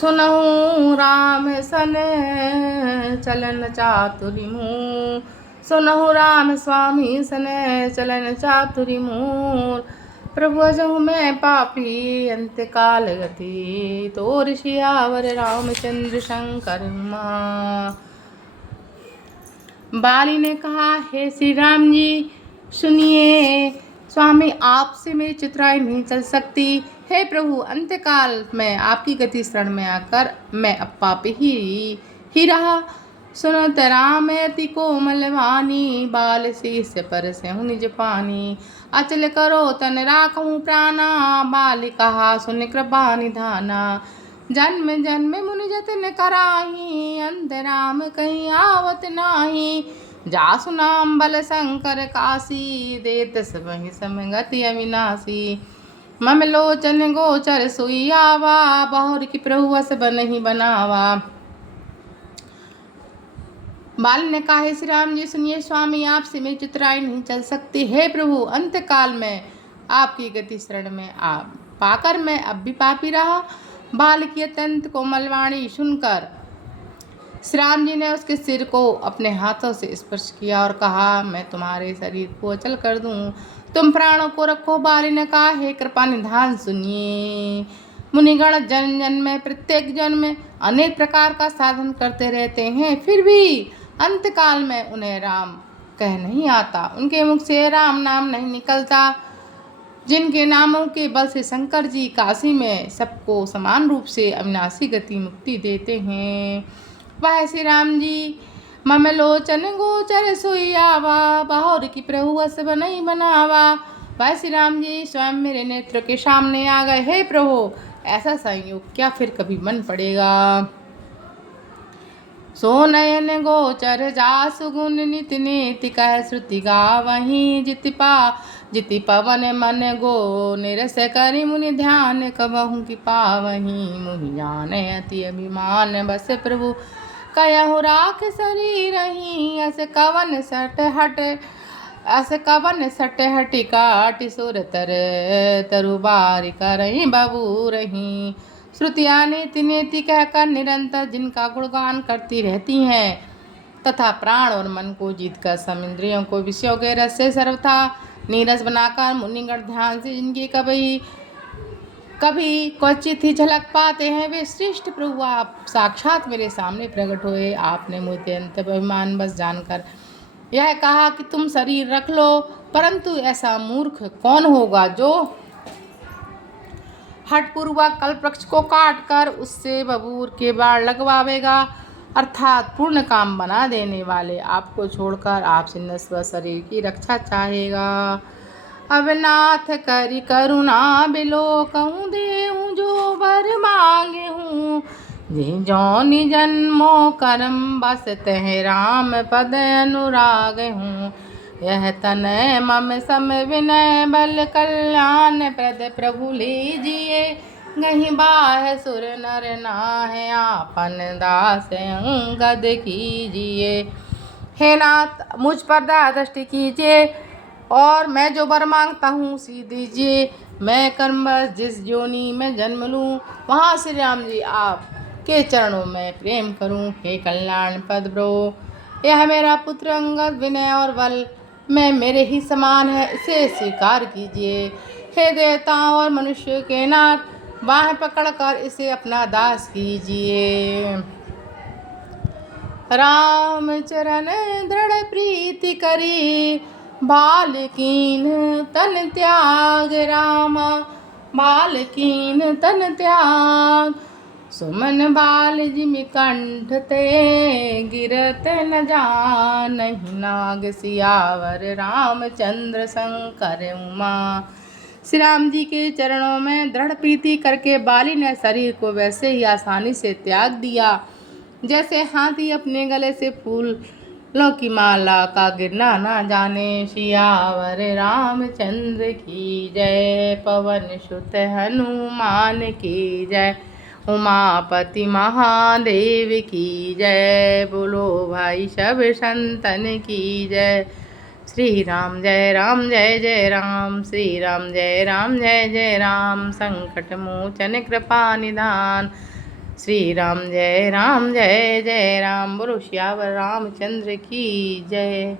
सुनहु राम सन चलन चातुरि मूर। सुनहु राम स्वामी सन चलन चातुरि मूर। प्रभु अजहु मैं पापी अंत काल गति। तोर सियावर रामचंद्र शंकर मां। बाली ने कहा, हे श्री राम जी सुनिए, स्वामी आपसे मेरी चतुराई नहीं चल सकती। हे प्रभु, अंत्यकाल में आपकी गति शरण में आकर मैं अब पापी ही रहा। सुनत राम अति कोमल वाणी। बाल शीस पर से निज पानी। अचल करो तन राखूं प्राणा। बाल कहा सुन कृपा निधाना। जन्म जन्म मुनि जतन कराही। अंत राम कहीं आवत नाही। जासु नाम बल शंकर काशी। देत सबहि समगति अविनाशी। मम लोचन गोचर सोई आवा। बहुर की प्रभु अस बनहि बनावा। बाल ने कहा, हे श्री राम जी सुनिए, स्वामी आपसे मेरी चतुराई नहीं चल सकती। हे प्रभु, अंतकाल में आपकी गति शरण में आप पाकर मैं अब भी पापी रहा। बाल की अत्यंत कोमल वाणी सुनकर श्री राम जी ने उसके सिर को अपने हाथों से स्पर्श किया और कहा, मैं तुम्हारे शरीर को अचल कर दूं, तुम प्राणों को रखो। बाली ने कहा, हे कृपा निधान सुनिए, मुनिगण जन्म जन्म में प्रत्येक जन्म में अनेक प्रकार का साधन करते रहते हैं, फिर भी अंतकाल में उन्हें राम कह नहीं आता, उनके मुख से राम नाम नहीं निकलता। जिनके नामों के बल से शंकर जी काशी में सबको समान रूप से अविनाशी गति मुक्ति देते हैं, वह श्री राम जी मम लोचन गोचर सोई आवा। बहुर की प्रभु अस बनहि बनावा। वह श्री राम जी स्वयं मेरे नेत्र के सामने आ गए। हे प्रभु, ऐसा संयोग क्या फिर कभी बन पड़ेगा। सो नयन गोचर जासु गुण नित नीति कह श्रुति गावहीं। जिति पवन मन गो निरस करि मुनि ध्यान कबहु की पावहीं। मुहि जाने अति अभिमान बस प्रभु कयहु राख शरीर रही। अस कवन सट हटि काटि सुर तरु बारि करहीं बबू रही। श्रुतियाँ नीति नीति कहकर निरंतर जिनका गुणगान करती रहती हैं तथा प्राण और मन को जीतकर सब इंद्रियों को विषयों के रस से सर्वथा नीरस बनाकर मुनिगण ध्यान से जिनकी कभी क्वचित ही झलक पाते हैं, वे श्रेष्ठ प्रभु आप साक्षात मेरे सामने प्रकट हुए। आपने मुझे अंत अभिमान बस जानकर यह कहा कि तुम शरीर रख लो, परंतु ऐसा मूर्ख कौन होगा जो हठपूर्वक कल्पवृक्ष को काट कर उससे बबूर के बाढ़ लगवावेगा, अर्थात पूर्ण काम बना देने वाले आपको छोड़कर आपसे नश्वर शरीर की रक्षा चाहेगा। अब नाथ करि करुणा बिलो कहूँ देहूँ जो वर मांगे हूँ। जौनि जन्मो कर्म बस तह राम पद अनुराग हूँ। यह तनय मम सम विनय बल कल्याण प्रद प्रभु लीजिए। गहि बाह सुर नर नाहि आपन दास अंगद कीजिए। हे नाथ, मुझ पर दया दृष्टि कीजिए और मैं जो वर मांगता हूँ सी दीजिए। मैं कर्मवश जिस योनि में जन्म लूँ वहाँ श्री राम जी आप के चरणों में प्रेम करूँ। हे कल्याण पद ब्रो, यह मेरा पुत्र अंगद विनय और बल में मेरे ही समान है, इसे स्वीकार कीजिए। हे देवताओं और मनुष्य के नाथ, बाहें पकड़कर इसे अपना दास कीजिए। राम चरण दृढ़ प्रीति करी बाल कीन तन त्याग। रामा बाल कीन तन त्याग। सुमन बाल जिमि कंठ ते गिरत न जानहि। नाग सियावर रामचंद्र शंकर उमा। श्री राम जी के चरणों में दृढ़ प्रीति करके बाली ने शरीर को वैसे ही आसानी से त्याग दिया जैसे हाथी अपने गले से फूलों की माला का गिरना ना जाने। सियावर रामचंद्र की जय। पवन सुत हनुमान की जय। उमापति महादेव की जय। बोलो भाई सब संतन की जय। श्री राम जय जय राम। श्री राम जय जय राम। संकट मोचन कृपा निधान। श्री राम जय जय राम, बोलो श्यावर रामचंद्र की जय।